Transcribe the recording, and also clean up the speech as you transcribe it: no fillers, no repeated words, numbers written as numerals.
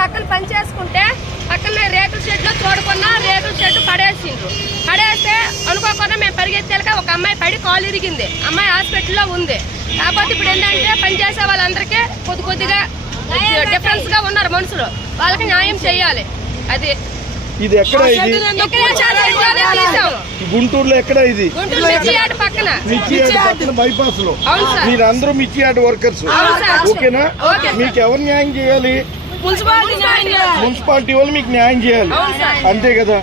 పక్కన పని చేసుకుంటే పక్కన రేకుల షెడ్లో చూడకుండా రేకుల షెడ్ పడేసిండ్రు. పడేస్తే అనుకోకుండా మేము పరిగెత్తాక ఒక అమ్మాయి పడి కాలు ఇరిగింది. అమ్మాయి హాస్పిటల్లో ఉంది. కాకపోతే ఇప్పుడు ఏంటంటే పనిచేసే వాళ్ళందరికీ కొద్దిగా డిఫరెన్స్ గా ఉన్నారు మనుషులు. వాళ్ళకి న్యాయం చేయాలి. అది ఇది ఎక్కడ? ఇది గుంటూరులో ఎక్కడ? ఇది మిర్చియాడ్ పక్కన బైపాస్ లో. మీరందరూ మిర్చియాడ్ వర్కర్స్, ఓకేనా? మీకు ఎవరు న్యాయం చేయాలి? మున్సిపాలిటీ వాళ్ళు మీకు న్యాయం చేయాలి, అంతే కదా?